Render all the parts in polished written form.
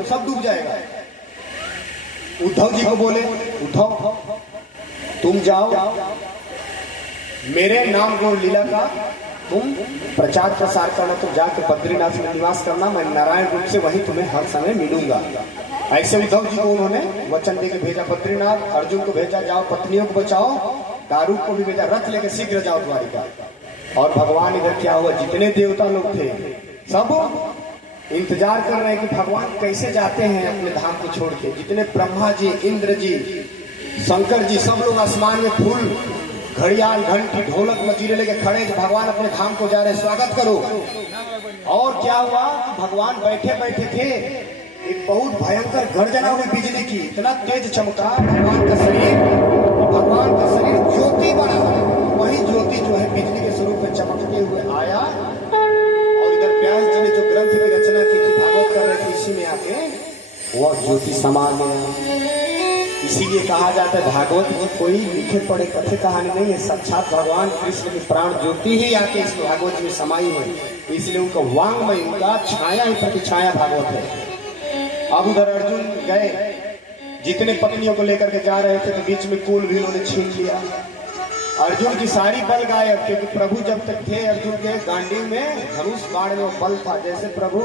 तो सब डूब जाएगा। उद्धव जी को बोले, उद्धव तुम जाओ, मेरे नाम गुण लीला का तुम प्रचार प्रसार करना, तुम जाकर बद्रीनाथ में निवास करना, मैं नारायण रूप से वहीं तुम्हें हर समय मिलूंगा। ऐसे उद्धव जी को उन्होंने वचन देके भेजा बद्रीनाथ। अर्जुन को भेजा, जाओ पत्नियों को बचाओ, दारू को भी भेजा, रथ लेके शीघ्र जाओ द्वारिका। और भगवान इधर क्या हुआ, जितने देवता लोग थे सब इंतजार कर रहे हैं कि भगवान कैसे जाते हैं अपने धाम को छोड़ के। जितने ब्रह्मा जी, इंद्र जी, शंकर जी, सब लोग आसमान में फूल, घड़ियाल, घंटी, ढोलक, मजीरे लेके खड़े, भगवान अपने धाम को जा रहे, स्वागत करो। और क्या हुआ, भगवान बैठे बैठे थे, एक बहुत भयंकर गर्जना हुई बिजली की, इतना तेज चमका भगवान का शरीर ज्योति बना। वही ज्योति जो है बिजली के स्वरूप में चमकते हुए आया। और इधर व्यास जी ने जो ग्रंथ की रचना की थी, भागवत कर रहे थे, इसी में आके वह ज्योति समा गया। इसीलिए कहा जाता है भागवत में कोई लिखे पढ़े कथे कहानी नहीं है, साक्षात भगवान कृष्ण की प्राण ज्योति ही आके इस भागवत में समाई है। इसलिए उनका वांग्मय, उनका छाया ही प्रतिछाया भागवत है। अब उधर अर्जुन गए, जितने पत्नियों को लेकर के जा रहे थे तो बीच में कुल भी उन्होंने छीन लिया। अर्जुन की सारी बल गायब, क्योंकि प्रभु जब तक थे अर्जुन के गांडीव में धनुष बाण में बल था। जैसे प्रभु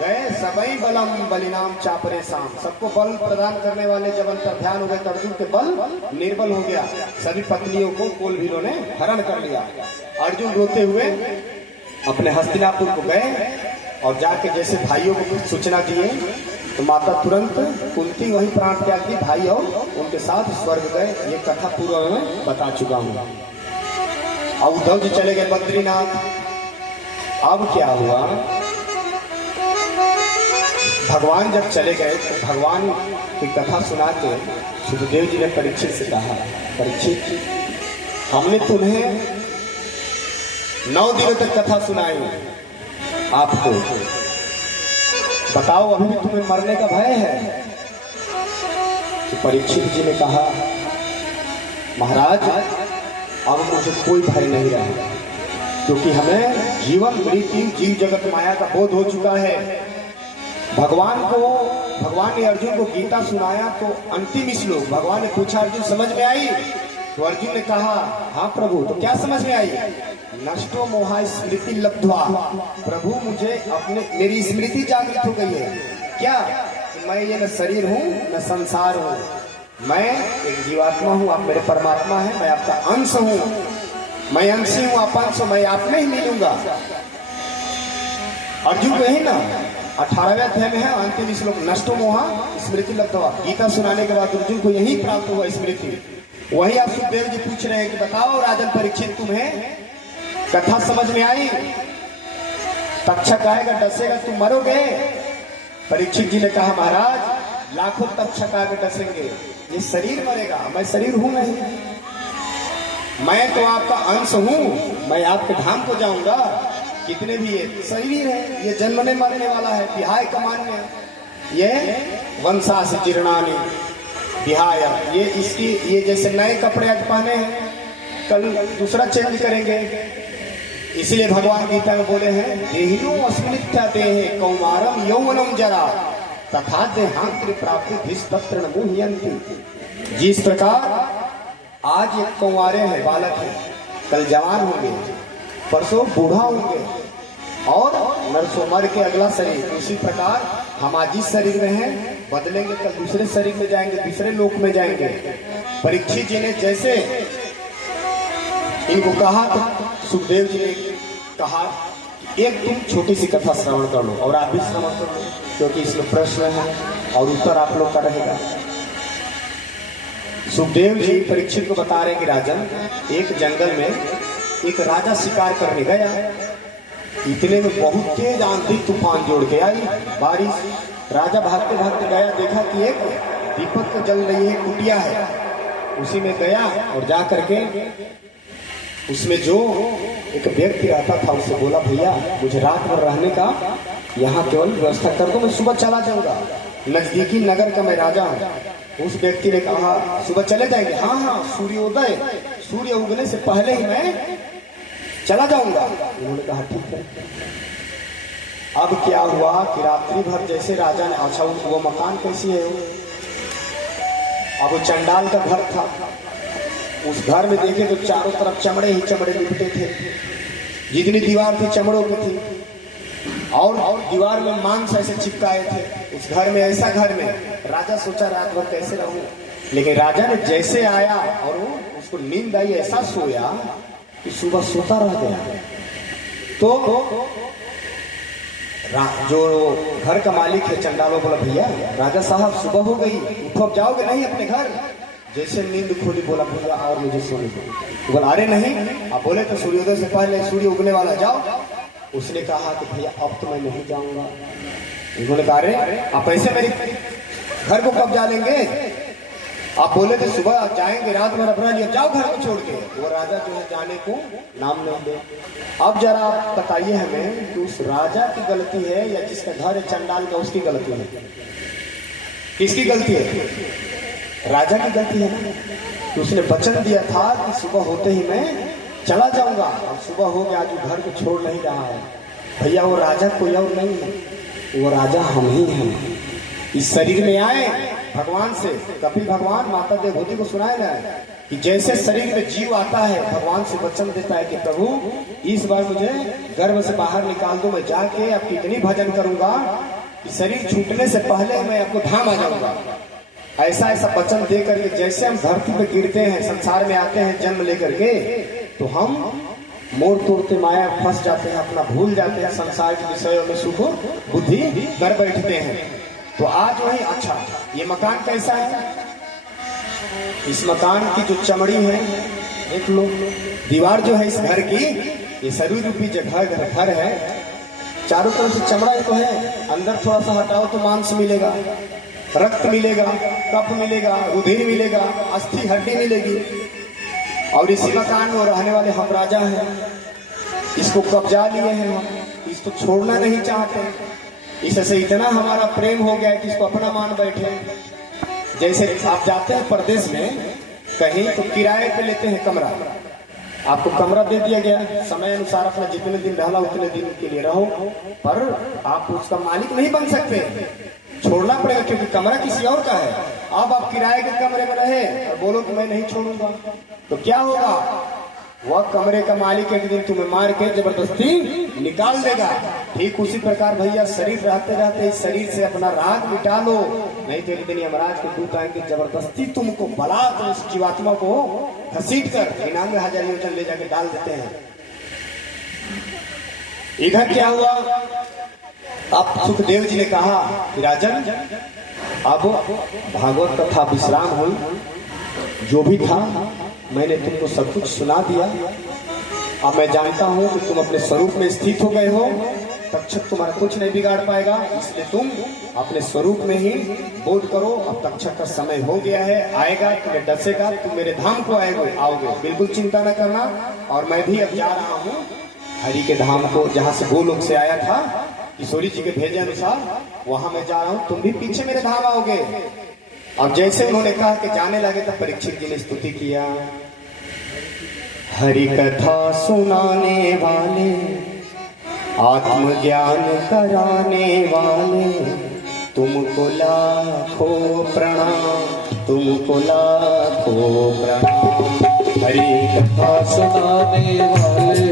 गए, सबई बलम बलिनाम चापरे शाम, सबको बल प्रदान करने वाले जब अंतर ध्यान हो गए तो अर्जुन के बल निर्बल हो गया। सभी पत्नियों को कुल भी उन्होंने हरण कर लिया। अर्जुन रोते हुए अपने हस्तिनापुर को गए और जाके जैसे भाइयों को सूचना दिए तो माता तुरंत कुंती वही प्राण त्याग दी, भाई और उनके साथ स्वर्ग गए। ये कथा पूर्व में बता चुका हूँ। अब उद्धव जी चले गए बद्रीनाथ। अब क्या हुआ, भगवान जब चले गए तो भगवान की कथा सुना के सुखदेव जी ने परीक्षित से कहा, परीक्षित हमने तुम्हें 9 दिनों तक कथा सुनाई, आपको बताओ अभी भी तुम्हें मरने का भय है? तो परीक्षित जी ने कहा, महाराज अब मुझे कोई भय नहीं रहा, क्योंकि हमें जीवन मृत्यु जीव जगत माया का बोध हो चुका है। भगवान ने अर्जुन को गीता सुनाया तो अंतिम श्लोक भगवान ने पूछा, अर्जुन समझ में आई? तो अर्जुन ने कहा, हाँ प्रभु। तो क्या समझ में आई? नष्टो मोहा स्मृति लब्ध्वा, प्रभु मुझे मेरी स्मृति जागृत हो गई है। क्या? मैं ये न शरीर हूँ न संसार हूँ, मैं एक जीवात्मा हूँ, आप मेरे परमात्मा हैं, मैं आपका अंश हूँ, मैं अंशी हूँ, आप अंश, मैं आप में ही मिलूंगा। अर्जुन को यही ना 18वें अध्याय में है अंतिम श्लोक, नष्टो मोहा स्मृति लब्ध्वा। गीता सुनाने के बाद अर्जुन को यही प्राप्त हुआ स्मृति। वही आप सुखदेव जी पूछ रहे हैं कि बताओ राजन परीक्षित, तुम्हें कथा समझ में आई? तक्षक आएगा, डसेगा, तुम मरोगे। परीक्षित जी ने कहा, महाराज लाखों तक्षक आगे डसेंगे, ये शरीर मरेगा, मैं शरीर हूं नहीं, मैं तो आपका अंश हूं, मैं आपके धाम को जाऊंगा। कितने भी ये शरीर है, ये जन्मने मरने वाला है, विहाय कमान्य, ये वंशा से जीर्णानी विहाय, ये इसकी ये जैसे नए कपड़े आज पहने हैं कल दूसरा चेंज करेंगे। इसलिए भगवान गीता में बोले हैं, देहिनो अस्मिता देहे कौमारम यौवनम जरा तथा देहांतर प्राप्ति धिस्तत्र मुह्यन्ति। जिस प्रकार आज एक कौमारे हैं, बालक हैं, कल जवान होंगे, परसों बूढ़ा होंगे और नरसों मर के अगला शरीर, उसी प्रकार हम आज इस शरीर में हैं, बदलेंगे कल दूसरे शरीर में जाएंगे, दूसरे लोक में जाएंगे। परीक्षित जी ने जैसे इनको कहा तो सुखदेव जी ने कहा, एक तुम छोटी सी कथा श्रवण कर लो और आप भी श्रवण कर लो, क्योंकि इसमें प्रश्न है और उत्तर आप लोग का रहेगा। सुखदेव जी परीक्षित को बता रहे कि राजन, एक जंगल में एक राजा शिकार करने गया, इतने में बहुत तेज आंधी तूफान जोड़ के आई, बारिश। राजा भागते भागते गया, देखा कि एक दीपक जल रही है, कुटिया है, उसी में गया और जा करके उसमें जो एक व्यक्ति रहता था उससे बोला, भैया मुझे रात भर रहने का यहाँ केवल व्यवस्था कर दो, मैं सुबह चला जाऊंगा, नजदीकी नगर का मैं राजा हूँ। उस व्यक्ति ने कहा, सुबह चले जाएंगे? हाँ हाँ, सूर्योदय, सूर्य उगने से पहले ही मैं चला जाऊंगा। उन्होंने कहा ठीक है। अब क्या हुआ कि रात्रि भर जैसे राजा ने, अच्छा वो मकान कैसी है वो, अब वो चंडाल का घर था। उस घर में देखे तो चारों तरफ चमड़े ही चमड़े लिपटे थे, जितनी दीवार थी चमड़ों की थी, और दीवार में मांस ऐसे चिपकाए थे। उस घर में, ऐसा घर में राजा सोचा रात भर कैसे रहूं, लेकिन राजा ने जैसे आया और वो उसको नींद आई, ऐसा सोया कि सुबह सोता रह गया। तो जो घर का मालिक है चंडालो बोला, भैया राजा साहब सुबह हो गई, उठो, अब जाओगे नहीं अपने घर? जैसे नींद खोली बोला, भैया और मुझे सोने दो। बोला अरे नहीं, अब बोले तो सूर्योदय से पहले, सूर्य उगने वाला, जाओ। उसने कहा कि भैया अब तो मैं नहीं जाऊंगा। उन्होंने कहा अरे आप ऐसे मेरे घर को कब जा लेंगे? आप बोले थे सुबह जाएंगे, रात में अपना लिया, जाओ घर को छोड़ के। वो राजा जो है जाने को नाम नहीं दे। अब जरा आप बताइए हमें कि उस राजा की गलती है या जिसका घर है चंडाल का उसकी गलती है? किसकी गलती है? राजा की गलती है ना, कि उसने वचन दिया था कि सुबह होते ही मैं चला जाऊंगा, और सुबह हो गया, आज घर को छोड़ नहीं रहा है। भैया वो राजा कोई और नहीं है, वो राजा हम ही हैं। इस शरीर में आए भगवान से, कपिल भगवान माता देवभूति को सुनाए ना कि जैसे शरीर में जीव आता है, भगवान से वचन देता है कि प्रभु इस बार मुझे गर्भ से बाहर निकाल दो, मैं जाके आपकी इतनी भजन करूंगा कि शरीर छूटने से पहले मैं आपको धाम आ जाऊंगा। ऐसा ऐसा वचन दे करके जैसे हम धरती पे गिरते हैं, संसार में आते हैं जन्म लेकर के, तो हम मोड़ तोड़ते माया फंस जाते हैं, अपना भूल जाते हैं, संसार के विषयों में सुख बुद्धि कर बैठते हैं। तो आज वही, अच्छा ये मकान कैसा है? इस मकान की जो चमड़ी है देख लो, दीवार जो है इस घर की, ये शरीर रूपी जगह घर है, चारों तरफ से चमड़ा ही तो है, अंदर थोड़ा सा हटाओ तो मांस मिलेगा, रक्त मिलेगा, कफ मिलेगा, रुधिर मिलेगा, अस्थि हड्डी मिलेगी। और इसी मकान में रहने वाले हम राजा हैं, इसको कब्जा लिए हैं हम, इसको छोड़ना नहीं चाहते। इससे इतना हमारा प्रेम हो गया है कि इसको अपना मान बैठे। जैसे आप जाते हैं प्रदेश में कहीं, तो किराए पे लेते हैं कमरा, आपको कमरा दे दिया गया, समय अनुसार अपना जितने दिन रहना उतने दिन के लिए रहो, पर आप उसका मालिक नहीं बन सकते, छोड़ना पड़ेगा, क्योंकि कमरा किसी और का है। अब आप किराए के कमरे में रहे और बोलो कि मैं नहीं छोड़ूंगा, तो क्या होगा? वह कमरे का मालिक एक दिन तुम्हें मार के जबरदस्ती निकाल देगा। ठीक उसी प्रकार भैया शरीर रहते रहते इस शरीर से अपना राग मिटा लो, नहीं तो एक दिन यमराज के दूत आएंगे, जबरदस्ती तुमको बला तो उस जीवात्मा को घसीट कर 99,000 योजन ले जाके डाल देते हैं। इधर क्या हुआ? अब सुखदेव जी ने कहा कि राजन अब भागवत कथा विश्राम हुई, जो भी था मैंने तुमको सब कुछ सुना दिया। अब मैं जानता हूं कि तुम अपने स्वरूप में स्थित हो गए हो, तक्षक तुम्हारा कुछ नहीं बिगाड़ पाएगा, इसलिए तुम अपने स्वरूप में ही बोध करो। अब तक्षक का समय हो गया है, आएगा, तुम्हें डसेगा, तुम मेरे धाम को आओगे, बिल्कुल चिंता न करना। और मैं भी अब जा रहा हूँ हरि के धाम को, जहाँ से गोलोक से आया था, किशोरी जी के भेजे अनुसार वहां मैं जा रहा हूँ, तुम भी पीछे मेरे धाम आओगे। अब जैसे उन्होंने कहा कि जाने लगे, तब परीक्षित जी ने स्तुति किया, हरि कथा सुनाने वाले, आत्मज्ञान कराने वाले, तुमको लाखों प्रणाम, तुमको लाखों प्रणाम। हरि कथा सुनाने वाले,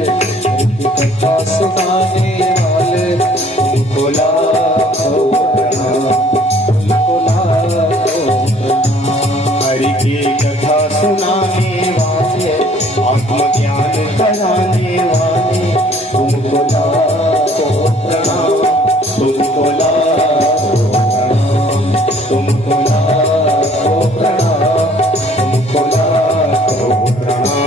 कथा सुनाने वाले, तुमको लाखों प्रणाम, तुमको लाखों प्रणाम। हरि की कथा सुनाने वाले, आत्मज्ञान कराने वाले, तुमको लाखों प्रणाम, तुमको लाखों प्रणाम, तुमको लाखों प्रणाम, तुमको लाखों प्रणाम।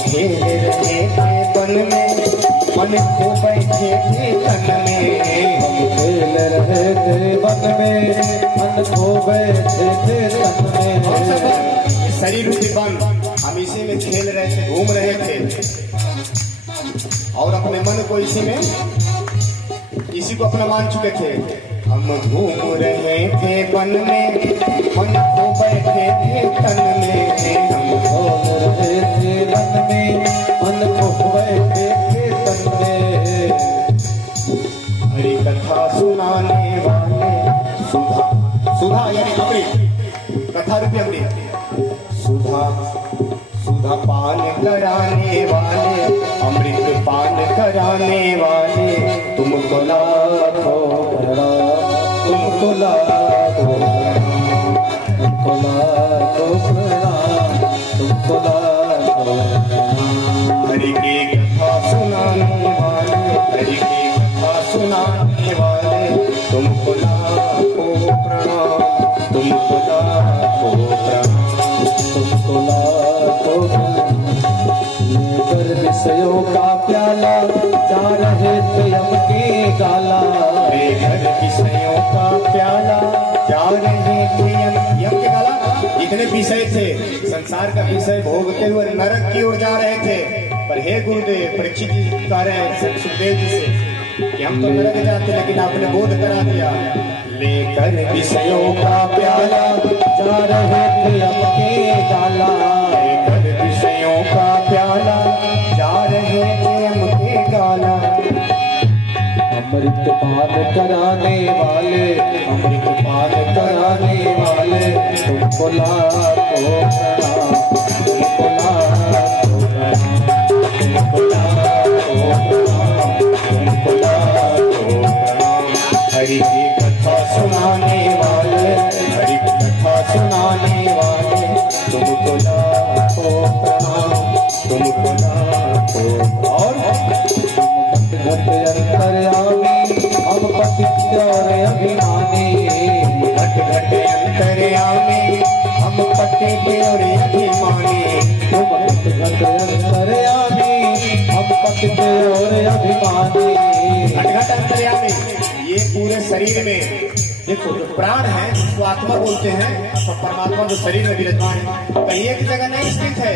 खेल रहे थे वन में, मन को बैठे थे तन में, हम खेल रहे थे वन में, मन खो बैठे थे तन में। कौन सा वन? ये शरीर रूपी वन, हम इसी में खेल रहे थे, घूम रहे थे और अपने मन को इसी को अपना मान चुके थे। हम घूम रहे थे वन में, मन को बैठे थे तन में, हम खेल रहे थे वन में, मन खो बैठे थे तन में। हरि कथा सुनाने वाले, सुधा सुधा यानी अमृत, कथा रूपी अमृत, सुधा सुधा पान कराने वाले, अमृत पान कराने वाले, तुमको लाखों प्रणाम, तुमको लाखों प्रणाम, तुमको लाखों प्रणाम, तुमको लाखों प्रणाम। हरि की कथा सुनाने वाले, हरि की कथा सुनाने वाले, तुमको लाखों प्रणाम, तुमको लाखों प्रणाम, तुमको लाखों प्रणाम। लेकर विषयों का प्याला, जा रहे थे यम के गाला। लेकर विषयों का प्याला, जा रहे थे यम के गाला। इतने विषय थे, संसार का विषय भोगते हुए नरक की ओर जा रहे थे। पर हे गुरुदेव, परीक्षित जी कह रहे हैं सुखदेव जी से कि हम तो नरक जाते, लेकिन आपने बोध करा दिया। लेकर विषयों का प्याला, जा रहे थे यम के गाला। लेकर विषयों का प्याला, जा रहे थे यम के गाला। अमृत पान कराने वाले, अमृत पान कराने वाले, तुमको लाखों प्रणाम, तुमको लाखों प्रणाम, तुमको लाखों प्रणाम, तुमको लाखों प्रणाम। हरि की कथा सुनाने वाले, हरि की कथा सुनाने वाले, तुमको लाखों प्रणाम, तुमको लाखों। और घट अंतर्यामी, हम पतित और अभिमानी। घट घट अंतर्यामी, हम पतित और अभिमानी। तुम घट अंतर्यामी, हम पतित और अभिमानी। घट घट अंतर्यामी, ये पूरे शरीर में देखो, जो प्राण है जिसको आत्मा बोलते हैं, तो परमात्मा जो शरीर में विराजमान है, कहीं एक जगह नहीं स्थित है।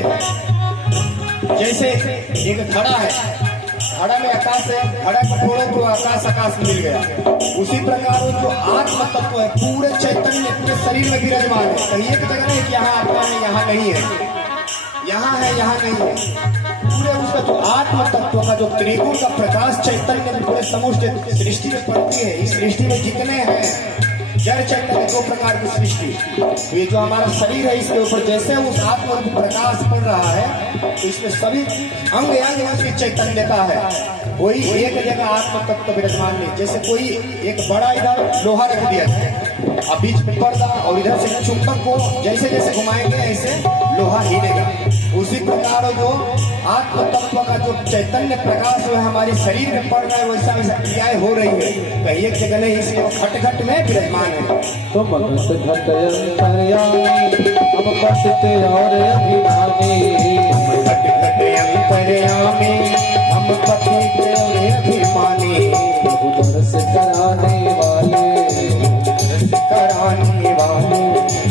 जैसे एक घड़ा है, घड़ा में आकाश है, घड़ा को तोड़ो तो आकाश मिल गया। उसी प्रकार जो आत्म तत्व है पूरे चैतन्य पूरे शरीर में विराजमान है। कहीं एक जगह नहीं कि यहाँ आत्मा है, यहाँ नहीं है, यहाँ है, यहाँ नहीं है। पूरे उसका जो आत्म तत्व का जो त्रिगुण का प्रकाश चैतन्य पूरे समूह सृष्टि में पड़ती है। इस सृष्टि में जितने हैं जड़ चैतन्य, दो प्रकार की सृष्टि, तो ये जो हमारा शरीर है इसके ऊपर जैसे उस आत्मा रूपी प्रकाश पड़ रहा है, तो इसमें सभी अंग अंग उसकी चैतन्यता है। कोई एक जगह आत्म तत्व विराजमान नहीं। जैसे कोई एक बड़ा इधर लोहा रख दिया जाए, अब बीच में पर्दा और इधर से चुंबक को जैसे जैसे घुमाएंगे ऐसे लोहा हिलेगा। उसी प्रकार जो आत्म तत्व का जो चैतन्य प्रकाश जो है हमारे शरीर में पड़ रहा है, वैसा वैसा क्रियाएं हो रही है। कहीं एक जगह नहीं, इसलिए घट घट में विराजमान है। तुम घट घट अंतर्यामी, हम पतित और अभिमानी। घट घट अंतर्यामी, हम पतित और अभिमानी। दर्श कराने वाले, दर्श कराने वाले,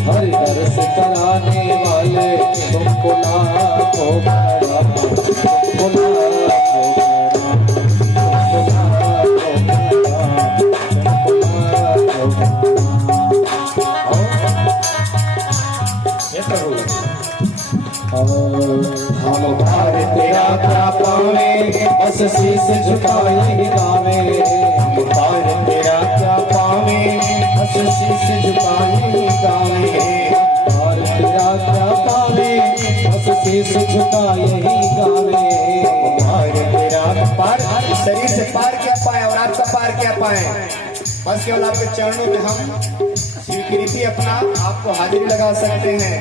हरि दर्श कराने वाले, तुमको लाखों प्रणाम, तुमको लाखों प्रणाम, तुमको लाखों प्रणाम, तुमको लाखों प्रणाम। हे प्रभु, हम भारत तेरा क्या पावे, बस शीश झुकाए ही गावे। हम भारत तेरा क्या पावे, बस शीश झुकाए ही गावे। भारत तेरा क्या पावे, बस शीश झुकाए ही गावे। भारत तेरा पार, शरीर से पार क्या पाए और आपका पार क्या पाए, बस केवल आपके चरणों में हम स्वीकृति अपना आपको हाजिरी लगा सकते हैं।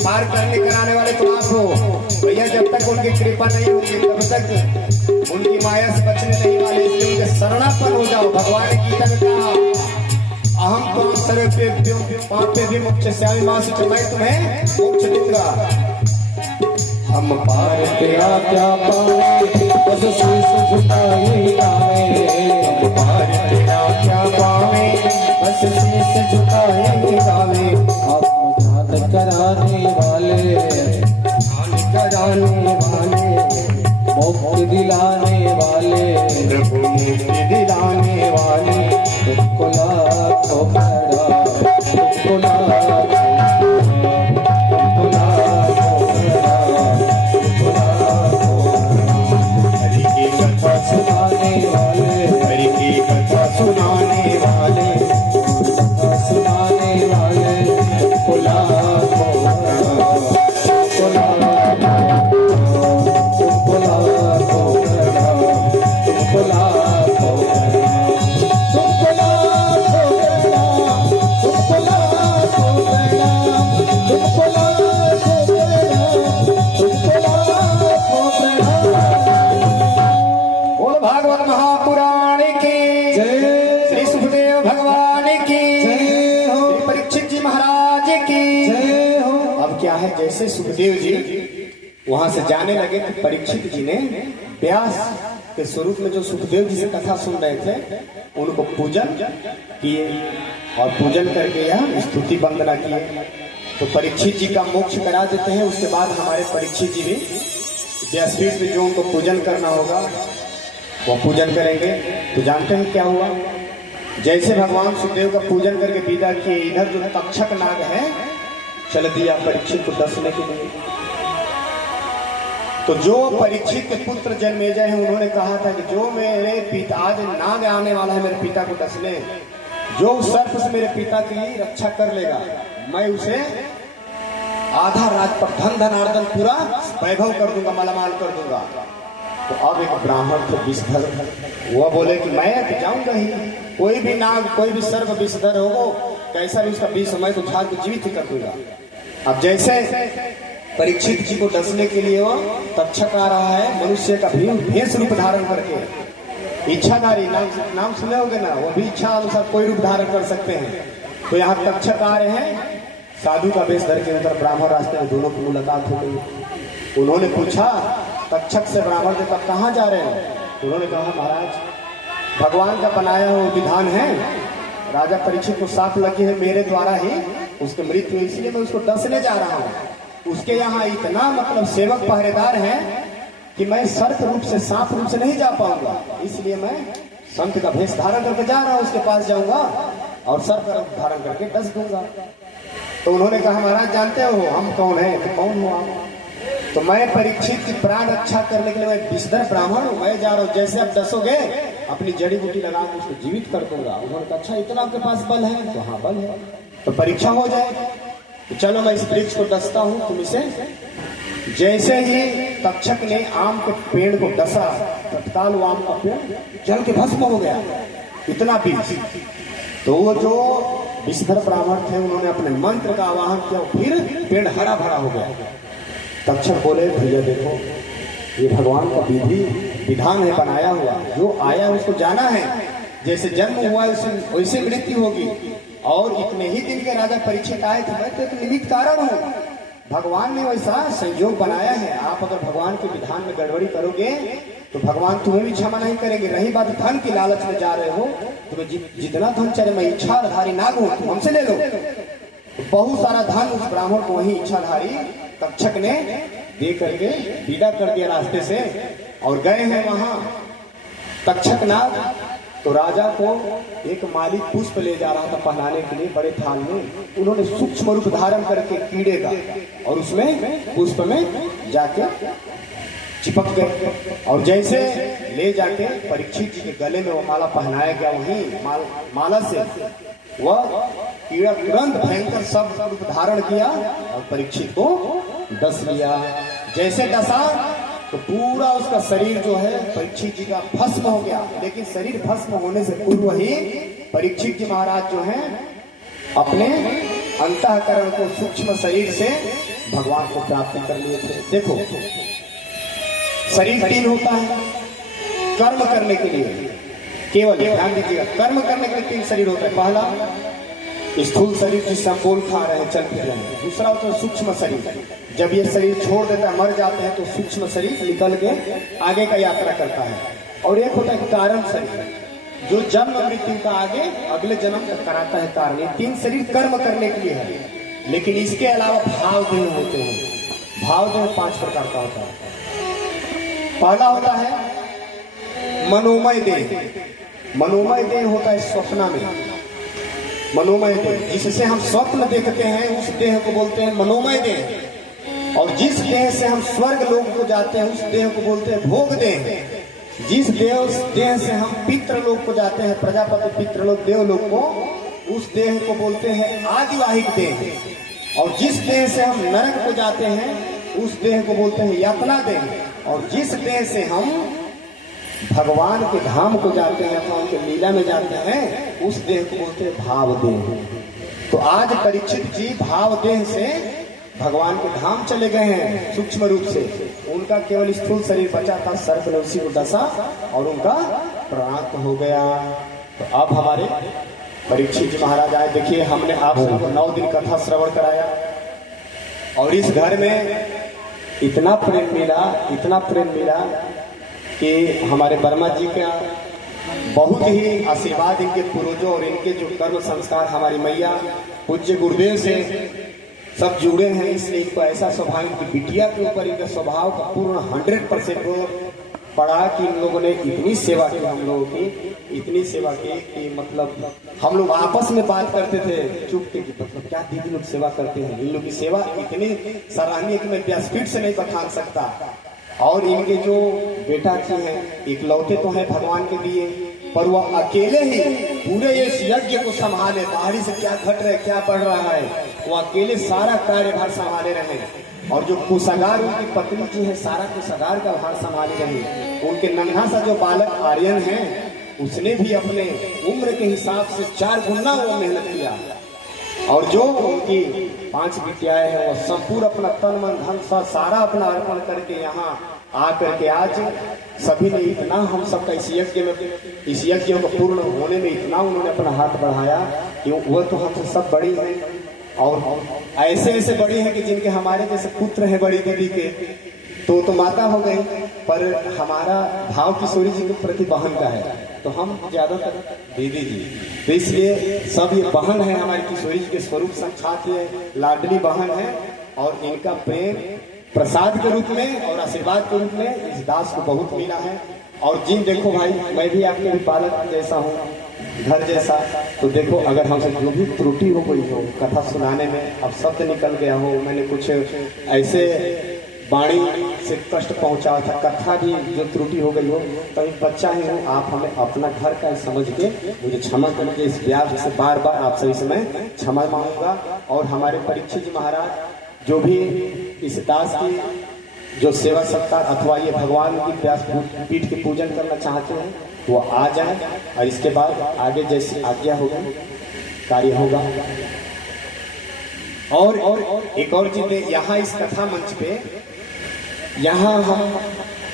पार करने कराने वाले तो आप हो भैया। जब तक उनकी कृपा नहीं होगी तब तक उनकी माया से बचने नहीं वाले, इसलिए उनके शरणापन्न हो जाओ। भगवान गीता में कहा, अहम तो सर्वेभ्यो पापेभ्यो मोक्षयिष्यामि मा शुचि, मैं तुम्हें मोक्ष दूंगा। हम पार तेरा क्या पावे, बस शीश झुकाए गावे, पार तेरा क्या पावे, बस शीश झुकाए गावे। आत्मज्ञान कराने वाले, ध्यान कराने वाले, मुक्ति दिलाने वाले, प्रभु मुक्ति दिलाने वाले, तुमको लाखों प्रणाम, तुमको लाखों प्रणाम, तुमको लाखों प्रणाम, तुमको लाखों प्रणाम। हरि की कथा सुनाने वाले, हरि की कथा सुनाने वाले, कथा सुनाने वाले, तुमको लाखों प्रणाम, तुमको लाखों प्रणाम, तुमको लाखों प्रणाम, तुमको लाखों प्रणाम, तुमको लाखों प्रणाम, तुमको लाखों प्रणाम, तुमको लाखों प्रणाम, तुमको लाखों प्रणाम। बोल भागवत महापुराण की जय श्री सुखदेव भगवान की जय हो, श्री परीक्षित जी महाराज की। जय हो। अब क्या है, जैसे सुखदेव जी वहां से जाने लगे तो परीक्षित जी ने व्यास के स्वरूप में जो सुखदेव जी से कथा सुन रहे थे उनको पूजन किए और पूजन करके यह स्तुति वंदना किए। तो परीक्षित जी का मोक्ष करा देते हैं। उसके बाद हमारे परीक्षित जी भी व्यासपीठ में जो उनको पूजन करना होगा वो पूजन करेंगे। तो जानते हैं क्या हुआ, जैसे भगवान सुखदेव का पूजन करके विदा किए, इधर जो तक्षक नाग है चल दिया परीक्षित को डसने के लिए। तो जो परीक्षित के पुत्र जन्मेजय हैं उन्होंने कहा था कि जो मेरे पिता, आज नाग आने वाला है मेरे पिता को डसने, जो उस सर्प से मेरे पिता की रक्षा कर लेगा मैं उसे आधा राजपथ धन धनार्दन पूरा वैभव कर दूंगा, मालामाल कर दूंगा। तो अब एक ब्राह्मण थे विषधर, वह बोले कि मैं तो जाऊंगा ही, कोई भी नाग कोई भी सर्प विषधर हो कैसा भी उसका विष मैं तो झाड़ को जीवित ही कर दूंगा। अब जैसे परीक्षित जी को डसने के लिए वो तक्षक आ रहा है मनुष्य का भेष रूप धारण करके, इच्छाधारी नाम सुने होगे ना, वो भी इच्छा अनुसार कोई रूप धारण कर सकते हैं। तो यहाँ तक्षक आ रहे हैं साधु का वेश धर के, उधर ब्राह्मण रास्ते में दोनों की मुलाकात हो गई। उन्होंने पूछा तक्षक से, ब्राह्मण ने कहा कहाँ जा रहे हैं? उन्होंने कहा महाराज भगवान का बनाया हुआ विधान है, राजा परीक्षित को साथ लगी है मेरे द्वारा ही उसकी मृत्यु, इसलिए मैं उसको डसने जा रहा हूँ। उसके यहाँ इतना मतलब सेवक पहरेदार है कि मैं सर्प रूप से सांप रूप से नहीं जा पाऊंगा, इसलिए मैं संत का भेष धारण करके जा रहा हूँ, उसके पास जाऊंगा और सर्प का रूप धारण करके डस दूंगा। तो उन्होंने कहा महाराज जानते हो हम कौन है? तो कौन हो आप? तो मैं परीक्षित की प्राण रक्षा करने के लिए मैं विषधर ब्राह्मण हूँ, मैं जा रहा हूँ, जैसे आप डसोगे अपनी जड़ी बूटी लगा के उसको जीवित कर दूंगा। उन्होंने कहा अच्छा इतना आपके पास बल है? तो हाँ बल है, तो परीक्षा हो जाए। तो चलो मैं इस वृक्ष को डसता हूँ तुम इसे। जैसे ही तक्षक ने आम के पेड़ को डसा तत्काल वो आम का पेड़ जल के भस्म हो गया, इतना बीज। तो वो जो विषधर ब्राह्मण थे उन्होंने अपने मंत्र का आवाहन किया, फिर पेड़ हरा भरा हो गया। तक्षक बोले भैया देखो ये भगवान का विधान है बनाया हुआ, जो आया उसको जाना है, जैसे जन्म हुआ वैसे मृत्यु होगी। और इतने ही दिन के राजा परीक्षित आए थे, मैं तो एक निमित्त कारण हूँ, भगवान ने वैसा संयोग बनाया है। आप अगर भगवान के विधान में गड़बड़ी करोगे तो भगवान तुम्हें भी क्षमा नहीं करेंगे। रही बात धन की लालच में जा रहे हो, तुम्हें जितना धन चाहिए, मैं इच्छाधारी नाग हूं, तुम हमसे ले लो। तो बहुत सारा धन उस ब्राह्मण को वही इच्छाधारी तक्षक ने दे करके विदा कर दिया रास्ते से, और गए हैं वहां तक्षक नाग। तो राजा को एक मालिक पुष्प ले जा रहा था पहनाने के लिए बड़े थाल में, उन्होंने सूक्ष्म रूप धारण करके कीड़े का और उसमें पुष्प में जाके चिपक गए। और जैसे ले जाके परीक्षित जी के गले में वो माला पहनाया गया, वहीं माला से वह कीड़ा तुरंत भयंकर सब रूप धारण किया और परीक्षित को डस लिया। जैसे डसा तो पूरा उसका शरीर जो है परीक्षित जी का भस्म हो गया। लेकिन शरीर भस्म होने से पूर्व ही परीक्षित जी महाराज जो हैं अपने अंतःकरण को सूक्ष्म शरीर से भगवान को प्राप्त कर लिए थे। देखो शरीर तीन होता है कर्म करने के लिए, केवल ध्यान दीजिएगा, कर्म करने के लिए तीन शरीर होता है। पहला स्थूल शरीर जिससे हम बोल खा रहे हैं, चल फिर रहे हैं। दूसरा होता है सूक्ष्म शरीर, जब ये शरीर छोड़ देता है, मर जाते हैं, तो सूक्ष्म शरीर निकल के आगे का यात्रा करता है। और एक होता है कारण शरीर, जो जन्म मृत्यु का आगे अगले जन्म का कराता है कारण। ये 3 शरीर कर्म करने के लिए है, लेकिन इसके अलावा भाव देह होते हैं। भाव देह 5 प्रकार का होता है। पहला होता है मनोमय देह। मनोमय देह होता है स्वप्न में। मनोमय देह, जिससे हम स्वप्न देखते हैं, उस देह को बोलते हैं मनोमय देह। और जिस देह से हम स्वर्ग लोक को जाते हैं, उस देह को बोलते हैं भोग देह। जिस देह से हम पितृ लोक को जाते हैं, प्रजापति पितृलोक देवलोक को, उस देह को बोलते हैं आदिवाहिक देह। और जिस देह से हम नरक को जाते हैं, उस देह को बोलते हैं यातना देह। और जिस देह से हम भगवान के धाम को जाते हैं अथवा उनके लीला में जाते हैं, उस देह को बोलते हैं भाव देह। तो आज परीक्षित जी भाव देह से भगवान के धाम चले गए हैं सूक्ष्म रूप से। उनका केवल स्थूल शरीर बचा था, सर्प ने उसी को डसा और उनका प्राण हो गया। तो अब हमारे परीक्षित जी महाराज आए। देखिए, हमने आप सबको 9 दिन कथा श्रवण कराया, और इस घर में इतना प्रेम मिला, इतना प्रेम मिला कि हमारे वर्मा जी का बहुत ही आशीर्वाद इनके पूर्वजों और इनके जो कर्म संस्कार हमारी मैया पूज्य गुरुदेव से सब जुड़े हैं। इसलिए इनको ऐसा स्वभाव, इनकी बिटिया के ऊपर इनके स्वभाव का पूर्ण 100% पड़ा कि इन लोगों ने इतनी सेवा की, हम लोगों की इतनी सेवा की कि मतलब हम लोग आपस में बात करते थे चुप के कि मतलब क्या दीदी लोग सेवा करते हैं। इन लोग की सेवा इतनी सराहनीय कि मैं व्यासपीठ से नहीं बखान सकता। और इनके जो बेटा जी हैं, इकलौते तो हैं भगवान के दिए, पर वह अकेले ही पूरे इस यज्ञ को संभाले। बाहरी से क्या घट रहा है, क्या बढ़ रहा है, वो अकेले सारा कार्यभार संभाले रहे। और जो कुशगार उनकी पत्नी जी है, सारा कुशगार का भार संभाले रहे। उनके नन्हा सा जो बालक आर्यन है, उसने भी अपने उम्र के हिसाब से 4 गुना वो मेहनत किया। और जो उनकी 5 बिटियाएं हैं, वो संपूर्ण अपना तन मन धन सारा अपना अर्पण करके यहाँ आकर के आज सभी ने इतना हम सबका इस यज्ञ को पूर्ण होने में इतना उन्होंने अपना हाथ बढ़ाया कि वो तो हमसे सब बड़ी हैं। और ऐसे ऐसे बड़ी हैं कि जिनके हमारे जैसे पुत्र हैं बड़ी दीदी के, तो माता हो गई, पर हमारा भाव किशोरी जी के प्रति बहन का है, तो हम ज्यादातर दीदी जी। तो इसलिए सब ये बहन है हमारी किशोरी जी के स्वरूप साक्षात, ये लाडली बहन है। और इनका प्रेम प्रसाद के रूप में और आशीर्वाद के रूप में इस दास को बहुत मिला है। और जिन देखो भाई, मैं भी आपके भी पालक जैसा हूँ, घर जैसा। तो देखो, अगर हमसे जो भी त्रुटि हो गई हो कथा सुनाने में, अब शब्द निकल गया हो, मैंने कुछ ऐसे वाणी से कष्ट पहुंचा था, कथा भी जो त्रुटि हो गई हो, तो एक बच्चा ही हूँ, आप हमें अपना घर का समझ के मुझे क्षमा करके इस व्यास से बार बार आप सभी से मैं क्षमा मांगूंगा। और हमारे परीक्षित जी महाराज जो भी इस दास की जो सेवा सत्कार अथवा ये भगवान की व्यास पीठ के पूजन करना चाहते हैं, वो आ जाए, और इसके बाद आगे जैसी आज्ञा होगी कार्य होगा। और एक और चीज, यहाँ इस कथा मंच पे यहाँ हम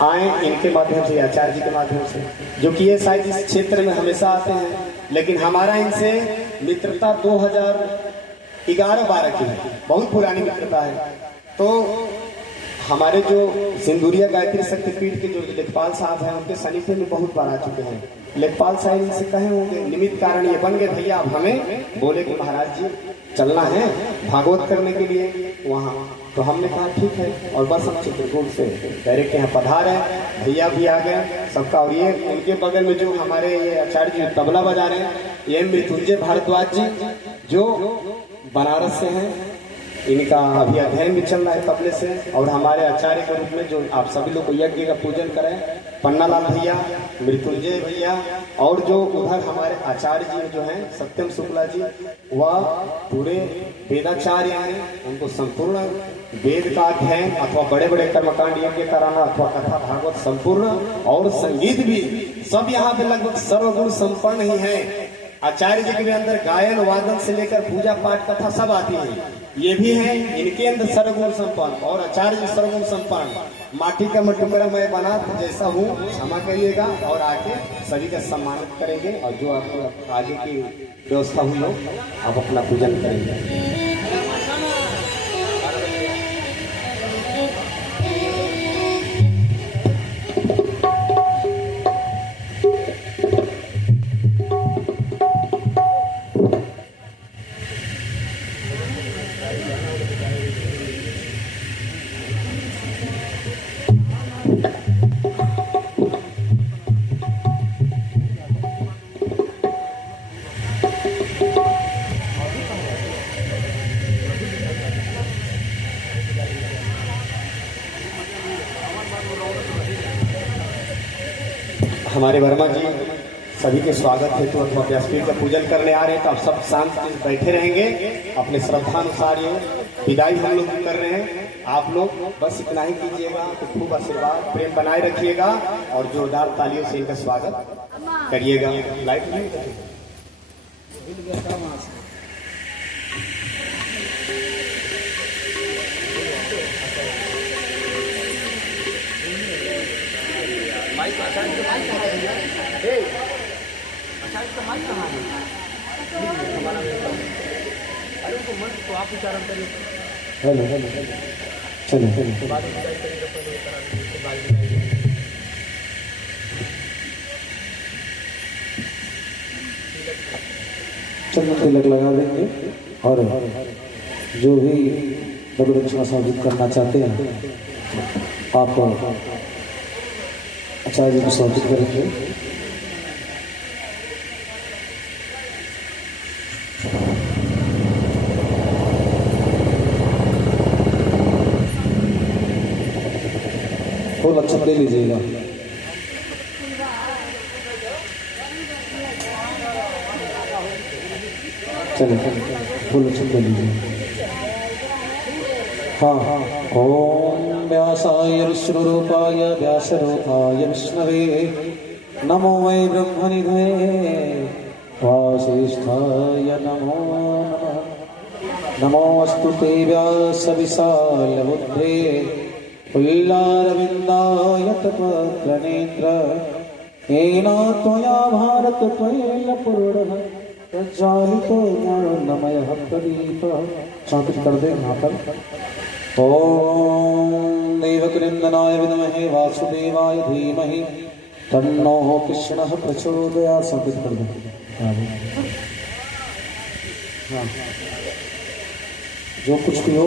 आए इनके माध्यम से, आचार्य जी के माध्यम से, जो कि ये शायद इस क्षेत्र में हमेशा आते हैं, लेकिन हमारा इनसे मित्रता 2011-12 की है, बहुत पुरानी मित्रता है। तो हमारे जो सिंदूरिया गायत्री शक्तिपीठ के जो लेखपाल साहब हैं, उनके सनीपे में बहुत बार आ चुके हैं। लेखपाल साहब इनसे कहे होंगे, निमित्त कारण ये बन गए, भैया अब हमें बोले कि महाराज जी चलना है भागवत करने के लिए वहाँ। तो हमने कहा ठीक है, और बस हम चित्रकूट से डायरेक्ट यहाँ पधार है, भैया भी आ गए सबका। और ये उनके बगल में जो हमारे ये आचार्य जी तबला बजा रहे हैं, ये मृत्युंजय भारद्वाज जी जो बनारस से हैं, इनका अभी अध्ययन भी चल रहा है तबले से। और हमारे आचार्य के रूप में जो आप सभी लोग को यज्ञ का पूजन करें, पन्नालाल भैया, मृत्युंजय भैया, और जो उधर हमारे आचार्य जी जो हैं सत्यम शुक्ला जी, वह पूरे वेदाचार्य हैं, उनको संपूर्ण वेद का अध्ययन अथवा बड़े बड़े कर्मकांड यज्ञ कराना अथवा कथा भागवत संपूर्ण, और संगीत भी सब यहाँ पे लगभग सर्वगुण संपन्न ही है। आचार्य जी के अंदर गायन वादन से लेकर पूजा पाठ कथा सब आती है, ये भी है इनके अंदर सर्वगुण संपन्न। और आचार्य जी सर्वगुण संपन्न, माटी का मटुकड़ा मैं बना जैसा हूँ, क्षमा करिएगा, और आके सभी का सम्मानित करेंगे। और जो आपको आगे की व्यवस्था हुई हो, आप अपना पूजन करेंगे। हमारे वर्मा जी सभी के स्वागत हेतु अथवा व्यासपीठ का पूजन करने आ रहे हैं, तो आप सब शांत बैठे रहेंगे। अपने श्रद्धानुसार ये विदाई हम लोग कर रहे हैं। आप लोग बस इतना ही कीजिएगा, तो खूब आशीर्वाद प्रेम बनाए रखिएगा और जोरदार तालियों से इनका स्वागत करिएगा। लाइट नहीं हेलो हेलो चलो चंदन तिलक लगा देंगे और जो भी लघु दक्षिणा समर्पित करना चाहते हैं आप आचार्य जी को समर्पित करेंगे। फूल अच्छा ले लीजिएगा। चलिए फूल अच्छा ले लीजिए। हाँ ओम व्यासाय विष्णुरूपाय व्यासरूपाय विष्णवे नमो वै ब्रह्मनिधये वासिष्ठाय नमो नमः। नमोऽस्तु ते व्यासविशालबुद्धे पुल्लारविन्दाय तपत्रनेत्र येन त्वया भारततैलपूर्णः प्रज्वालितो ज्ञानमयः प्रदीपः। शांति कर दे यहाँ पर। ओम देवकृन्दनाय विद्महे वासुदेवाय धीमहि तन्नो कृष्णः प्रचोदयात्। शांति कर दे। हाँ जो कुछ भी हो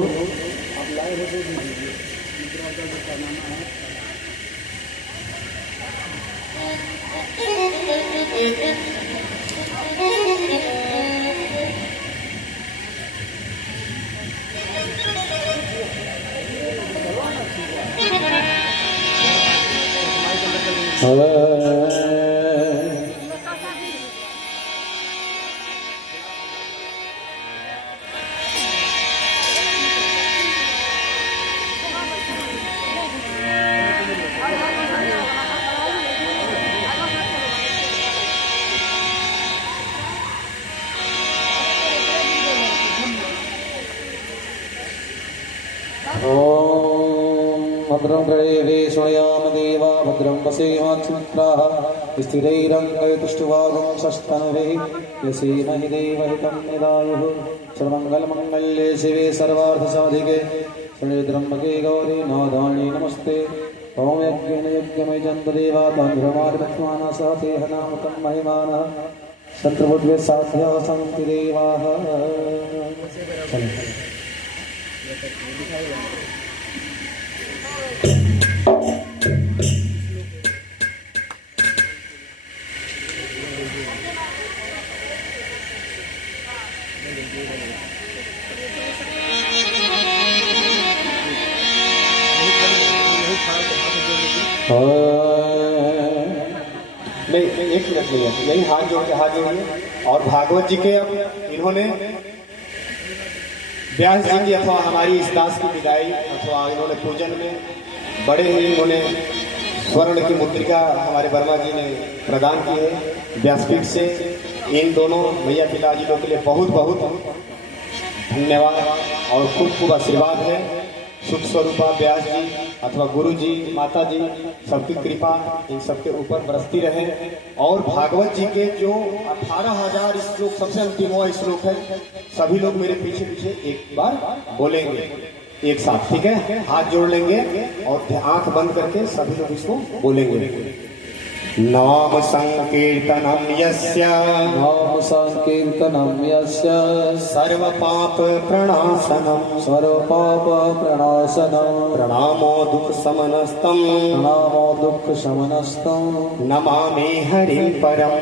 भद्रं गणेवे शृणुयाम देवा भद्रं पश्येमाक्षमित्राः स्थिरैरङ्गैतुष्टुवागं सस्तनवे यसेमहि देवहितं निदायुः। सर्वमङ्गलमङ्गल्ये शिवे सर्वार्थसाधिके शरण्ये त्र्यम्बके गौरी नारायणी नमस्ते। ओम यज्ञेन यज्ञमय जन्तदेवा तान्ध्रमार्गत्वाना सहतेह नामकं महिमानः सन्त्रबुद्ध्वे साध्याः सन्ति देवाः। नहीं एक मिनट नहीं है, यही हाथ जोड़िए। और भागवत जी के अब इन्होंने व्यास जी की अथवा हमारी इस दास की विदाई अथवा इन्होंने पूजन में बड़े ही इन्होंने स्वर्ण की मुद्रिका हमारे वर्मा जी ने प्रदान की है व्यासपीठ से। इन दोनों भैया पिताजी लोग के लिए बहुत बहुत धन्यवाद और खूब खूब आशीर्वाद है। सुख स्वरूपा व्यास जी अथवा गुरु जी माता जी सबकी कृपा इन सबके ऊपर बरसती रहे। और भागवत जी के जो 18,000 श्लोक सबसे अंतिमवा श्लोक है, सभी लोग मेरे पीछे पीछे एक बार बोलेंगे एक साथ, ठीक है? हाथ जोड़ लेंगे और आंख बंद करके सभी लोग इसको बोलेंगे। नाम संकीर्तनम यस्य नाम संकीर्तनम यस्य सर्व पाप प्रणाशनम प्रणामो दुख समनस्तम नमामि हरिं परम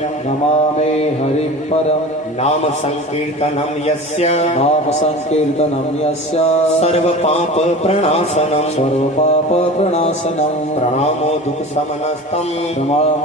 नाम संकीर्तनम यस्य सर्व पाप प्रणाशनम प्रणामो प्रणामो दुख समनस्तम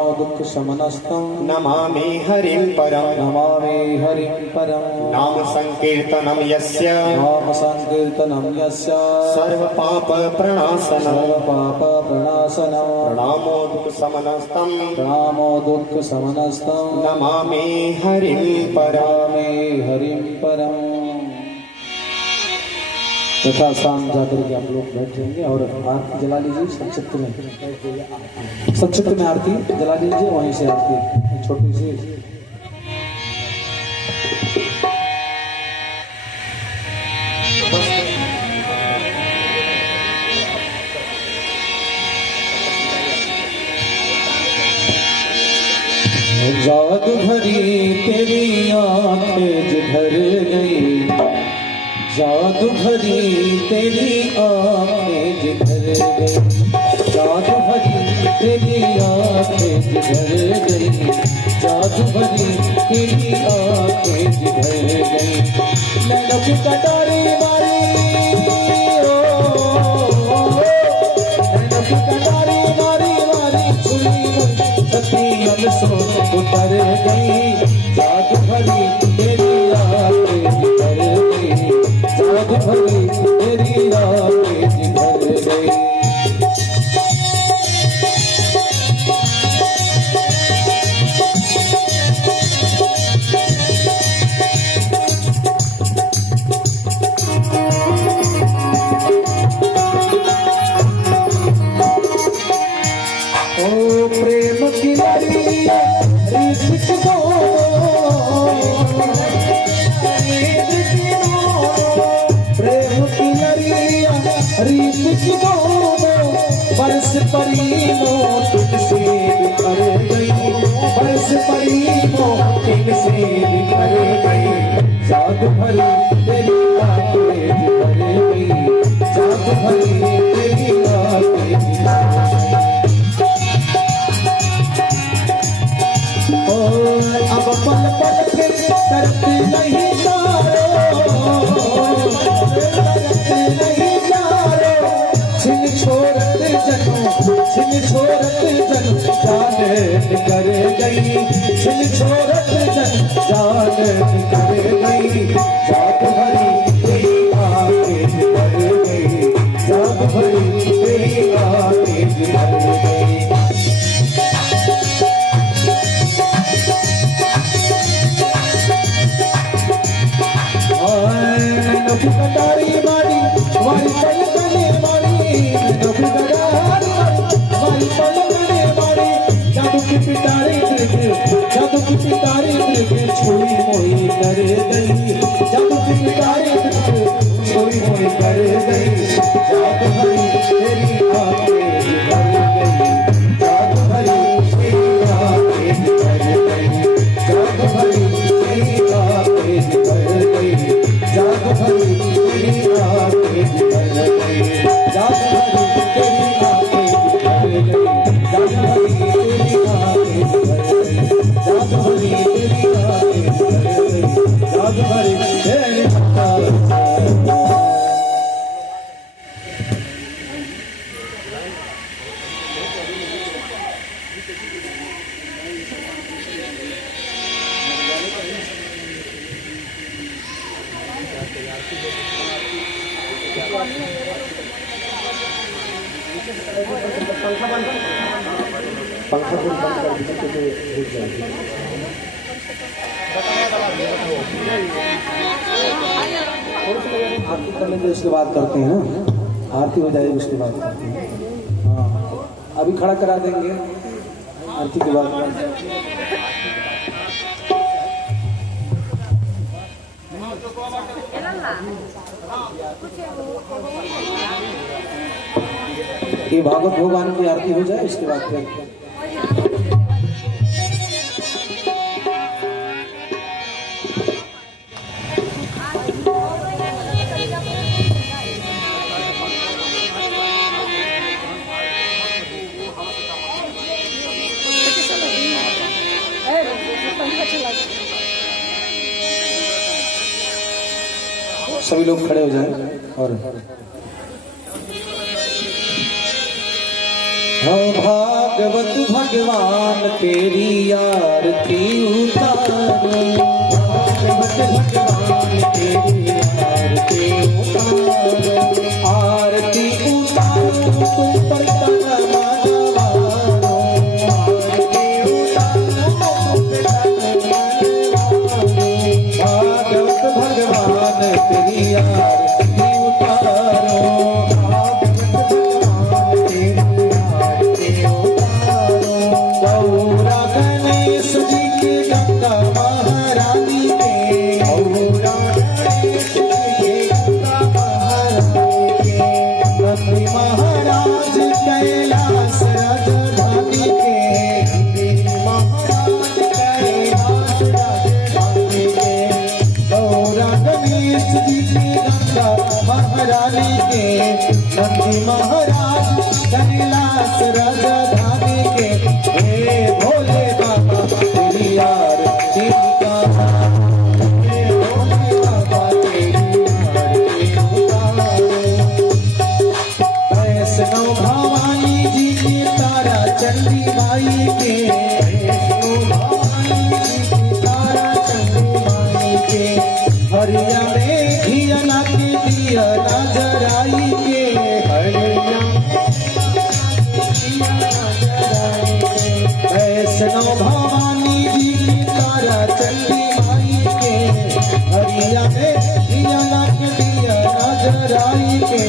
प्रणामो दुःख शमनस्तं नमामि हरिं परम। नमामि हरिं परम। नाम संकीर्तनम यस्य नाम संकीर्तनं यस्य सर्व पाप प्रणाशनम। सर्व पाप प्रणाशनं प्रणामो दुःख समनस्तं प्रणामो दुःख शमनस्तं नमामि हरिं परम। नमामि हरिं परम। तथा शाम जाकर के आप लोग बैठेंगे और आरती जला लीजिए संक्षिप्त में आरती जला लीजिए, वहीं से आरती छोटी सी। जाग भरी तेरी आंखें जिधर गई, जादू भरी तेरी आंखें जिधर गई, जादू भरी तेरी आंखें जिधर गई, जादू भरी तेरी आंखें जिधर गई। नैनों की कटारी मारी, नैनों की कटारी मारी मारी छुई छती सो उतर गई, जादू भरी तेरी आंखें जिधर गई, जादू भरी तेरी आंखें जिधर गई। ओ प्रेम की लड़िया रीत दो, प्रेम की लड़िया रीत की दो, बरस परीनो तुझसे बिखर गई, बरस परीनो तुझसे बिखर गई, जादू भरी तेरी आंखें जिधर गई, जादू भरी तेरी आंखें जिधर गई। अब पल पल के करते नहीं जारो, करते नहीं जारो, छिन छोड़त जनो, छिन छोड़त जनो जान निकर गई, छिन छोड़त जनो जान निकर गई, जात भरी तेरी आंखें जिधर गई, जात भरी तेरी आंखें जिधर गई। कटारी मारी वारी पल कने मारी, नबी कटारी वारी पल कने मारी, जादू की पिटारी जादू की पिटारी छुई मोई कर गई, जादू की पिटारी छुई मोई कर गई, जादू भरी तेरी आंखें जिधर गई, जादू भरी तेरी आंखें जिधर गई, जादू भरी तेरी आंखें जिधर गई, जादू भरी तेरी आंखें जिधर गई, जादू भरी तेरी आंखें जिधर गई, जादू भरी तेरी आंखें जिधर गई, जादू भरी तेरी आंखें जिधर गई, जादू भरी तेरी पंखा बंद कर दीजिए तो रुक जाएगी। आरती कर लेंगे उसके बाद करते हैं ना, आरती हो जाएगी उसके बाद करते हैं। हाँ अभी खड़ा करा देंगे आरती के बाद। ये भागवत भगवान की आरती हो जाए उसके बाद फिर सभी लोग खड़े हो जाएं और भाग भागवत भगवान तेरी आरती उतारो, भागवत भगवान तेरी आरती उतारो, आरती उतारो तुम पर तन मनवारो, आरती उतारो तुम पर तन मनवारो, भागवत भगवान तेरी आरती उतारो, गौरा गणेश जी के गंगा महारानी के, गौरा गणेश जी के गंगा महारानी के, नंदी महाराज कैलाश राजधानी के, नंदी महाराज कैलाश राजधानी के, गौरा गणेश जी के गंगा महारानी के, नंदी महाराज कैलाश राजधानी के, हे भोले बाबा तेरी आरती उतारो, हे भोले बाबा तेरी आरती उतारो, वैष्णव भवानी जी की तारा चंडी माई के, वैष्णव भवानी जी की तारा चंडी माई के, हरिया में घियना के दिया नजराई के, हरिया वैष्णव भवानी जी की तारा चंडी माई के, हरिया में दिया दिया नजराई के,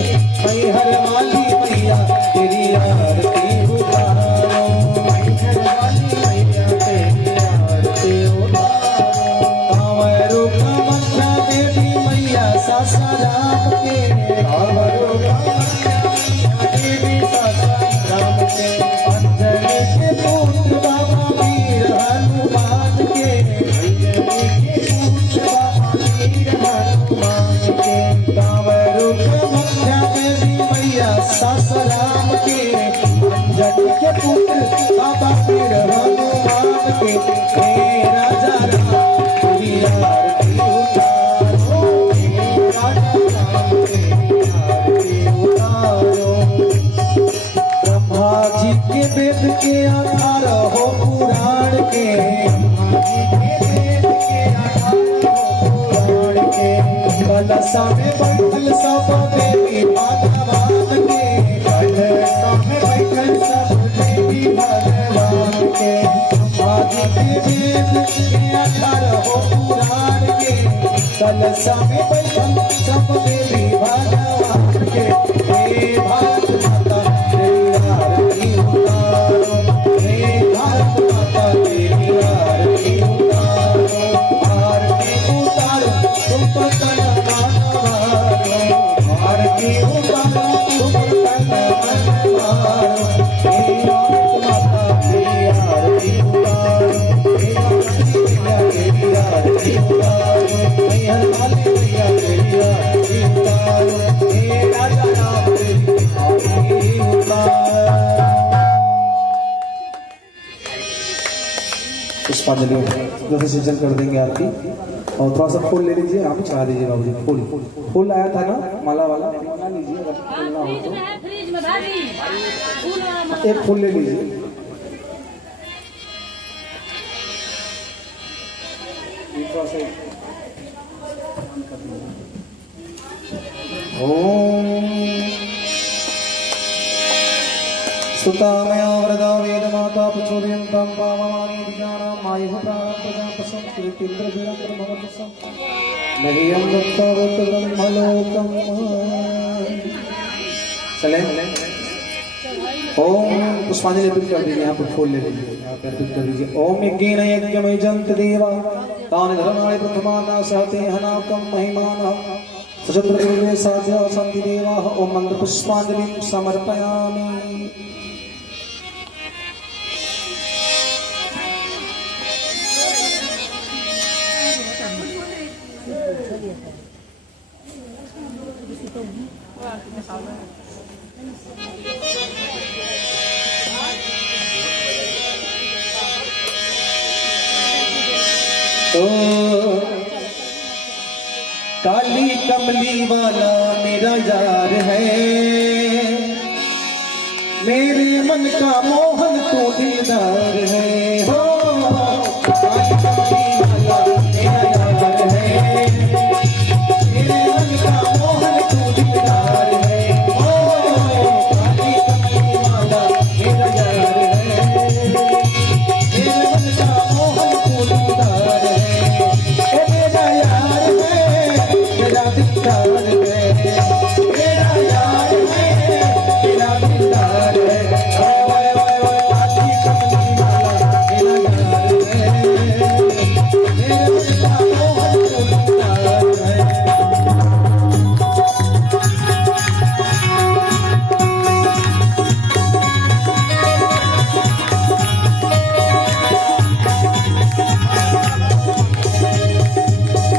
मैहर वाली मैया तेरी आरती उतारो, मैहर वाली मैया तेरी आरती उतारो, कांवरों का मक्खा देवी मैया सासाराम के, कांवरों का मक्खा देवी सासाराम के, अंजलि के पुत्र बाबा वीर हनुमान के, अंजलि के पुत्र बाबा वीर हनुमान के, कांवरों का मक्खा देवी मैया सासाराम के, अंजलि के पुत्र बाबा वीर हनुमान के, हे राजा राम तेरी आरती उतारो, हे राजा राम तेरी आरती उतारो, ब्रह्मा जी के वेद के आधार हो पुराण के, ब्रह्मा जी के वेद के आधार हो पुराण के, कलशा में बैठल सब देवी भगवान के, कलशा में बैठल सब देवी भगवान के, ब्रह्मा जी के वेद के आधार हो पुराण के, कलशा में बैठल सब देवी भगवान के, हे भारत माता तेरी आरती उतारो, हे भारत माता तेरी आरती उतारो, आरती उतारो तुम पर तन मनवारो, आरती उतारो तुम पर तन मनवारो, हे भारत माता तेरी आरती उतारो, हे आरती मैया तेरी आरती उतारो, मैहर वाली मैया तेरी आरती उतारो, हे राजा राम तेरी आरती उतारो। पुष्पांजलि जो सिंचन कर देंगे आरती, और थोड़ा सा फूल ले लीजिए, आप चढ़ा दीजिए बाबू जी, फूल आया था ना माला वाला, माला लीजिए, अगर फूल ना हो तो एक फूल ले लीजिए, थोड़ा सा ओम स्तुतामया वरदा वेद माता प्रचोदयन्तं पावमानि विजानां मायुः प्राणं प्रजापसं कृतिन्द्रवीरं ब्रह्मवत्सं मह्यं दत्तावत् ब्रह्मलोकम्। चले ओम पुष्पांजलि अर्पित कर दीजिए, यहाँ पर फूल ले लीजिए, यहाँ पर अर्पित कर दीजिए। ओम यज्ञेन यज्ञमय जंत देवा तानि धर्माणि प्रथमाना सहते हनाकं महिमानः सचन्द्रदेवे साध्या सन्ति देवाः। ओम मंत्र पुष्पांजलिं समर्पयामि। काली कमली वाला मेरा यार है, मेरे मन का मोहन तू दिलदार है हो काली कमली वाला मेरा यार है मेरे मन का मोहन तू दिलदार है हो काली कमली वाला मेरा यार है मेरे मन का मोहन तू दिलदार है ओ मेरा यार है मेरा दिलदार है मेरा यार है मेरा दिलदार है ओए ओए ओए काली कमली वाला मेरा यार है मेरे मन का मोहन तू दिलदार है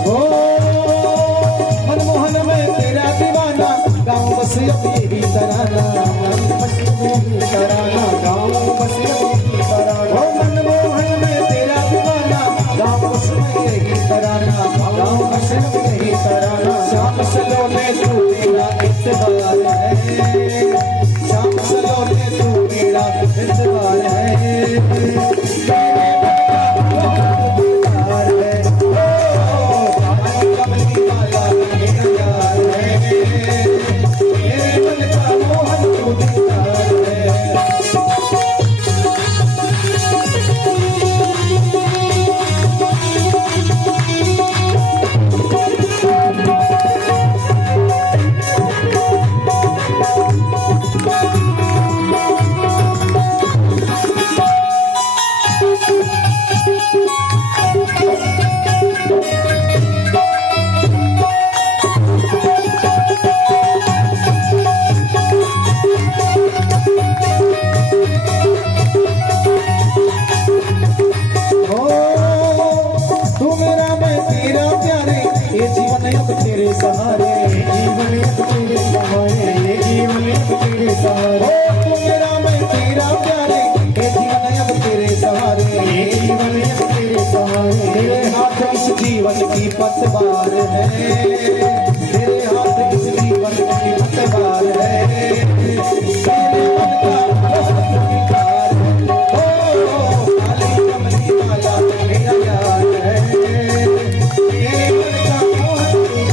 ओ मनमोहन में तेरा दीवाना गाँव बस यही तराना गाँव बस यही तराना गाँव बस यही तराना ओ मनमोहन में तेरा दीवाना गाँव बस यही तराना गाँव बस यही तराना शाम सलोने तू मेरा इत्तेबार है शाम सलोने तू मेरा इत्तेबार है तेरे सहारे जीवन तेरे सहारे ये जीवन तेरे सहारे तू मेरा मैं तेरा प्यारे ये जीवन अब तेरे सहारे ये जीवन तेरे सहारे तेरे हाथ इस जीवन की पतवार है तेरे हाथ इस जीवन की पतवार है तेरे मन का बहुत विकार है ओ काली कमली वाला मेरा यार है तेरे मन का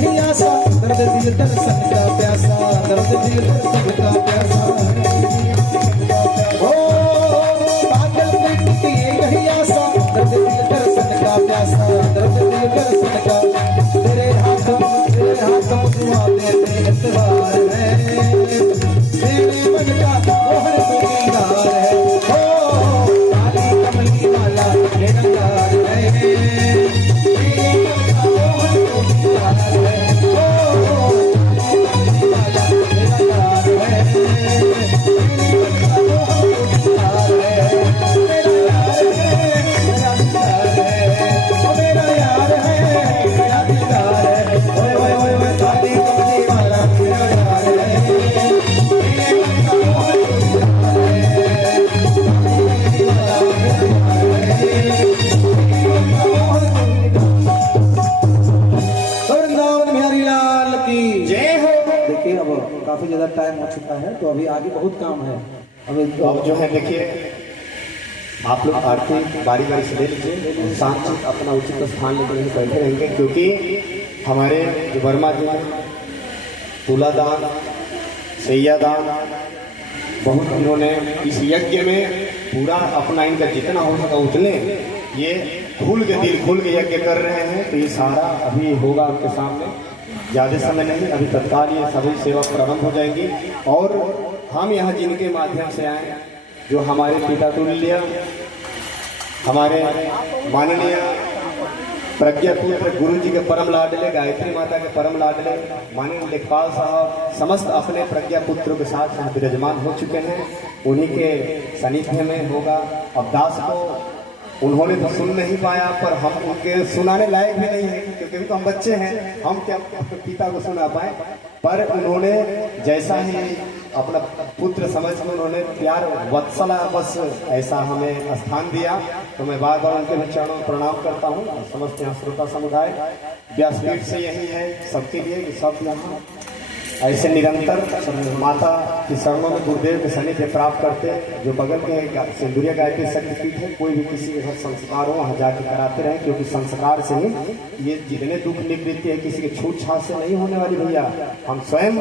दिल दर्शन का प्यासा दर्द दिल दर्शन का प्यासा ओ पागल प्रीत की यही आशा दर्द दिल दर्शन का प्यासा दर्द दिल दर्शन का तेरे हाथों दुआ देते इतबार है तेरे मन का मोहन तू दिलदार है ओ काली कमली वाला मेरा यार है तेरे मन का मोहन तू दिलदार है काफी ज्यादा टाइम हो चुका है तो अभी आगे बहुत काम है अब जो है देखिए आप लोग आरती बारी बारी से ले लीजिए शांत अपना उचित स्थान लेकर यहीं बैठे रहेंगे क्योंकि हमारे जो वर्मा जी तुलादान सैयादान बहुत इन्होंने इस यज्ञ में पूरा अपना इनका जितना हो सका उतने ये खुल के दिल खुल के यज्ञ कर रहे हैं तो ये सारा अभी होगा आपके सामने ज़्यादा समय नहीं अभी तत्काल ये सभी सेवा प्रारंभ हो जाएंगी और हम यहाँ जिनके माध्यम से आए जो हमारे पिता तुल्य हमारे माननीय प्रज्ञा पुत्र गुरु जी के परम लाडले गायत्री माता के परम लाडले माननीय लेखपाल साहब समस्त अपने प्रज्ञा पुत्रों के साथ यहाँ विराजमान हो चुके हैं उन्हीं के सानिध्य में होगा अवदास को उन्होंने तो सुन नहीं पाया, पर हम उनके सुनाने लायक भी नहीं है क्योंकि तो हम बच्चे हैं, हम क्या अपने पिता को सुना पाए। पर उन्होंने जैसा ही अपना पुत्र समझ कर उन्होंने प्यार वत्सला बस ऐसा हमें स्थान दिया, तो मैं बार बार उनके भी चरणों में प्रणाम करता हूँ। समस्त यहाँ श्रोता समुदाय व्यासपीठ से यही है सबके लिए कि सब यहाँ ऐसे निरंतर माता के शरणों में गुरुदेव के सानिध्य प्राप्त करते, जो बगल में सिंदुरिया गायत्री शक्तिपीठ है, कोई भी किसी के घर संस्कार हो वहाँ जाके कराते रहे, क्योंकि संस्कार से ही ये जितने दुख निवृत्ति है किसी के छूट छाट से नहीं होने वाली भैया। हम स्वयं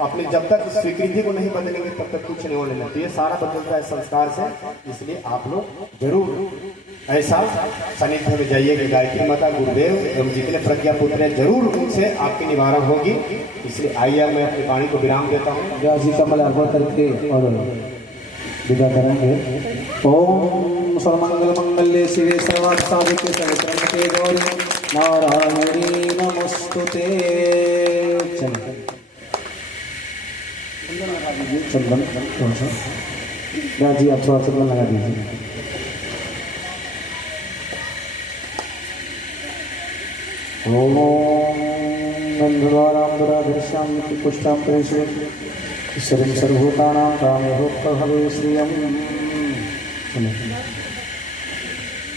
अपनी जब तक स्वीकृति को नहीं बदलेंगे तब तक कुछ नहीं होने लगता, ये सारा बदलता है संस्कार से। इसलिए आप लोग जरूर ऐसा सानिध्य में जाइए कि गायत्री माता गुरुदेव एवं जितने प्रज्ञा पुत्र हैं जरूर उनसे आपकी निवारण होगी। इसलिए आइए मैं अपनी वाणी को विराम देता हूँ। व्यास जी का मलार्पण करके और विदा करेंगे। ओम सर्वमंगल मंगल्ये शिवे सर्वार्थ साधिके सर्वत्र गौरी नारायणी नमस्तुते। चंदन व्यास जी आप थोड़ा चंदन लगा दीजिए। ओम गंधर्वाराम पुष्टां प्रेषयति सर्वभूतानां कामे भोक्तः भवे श्रियम्।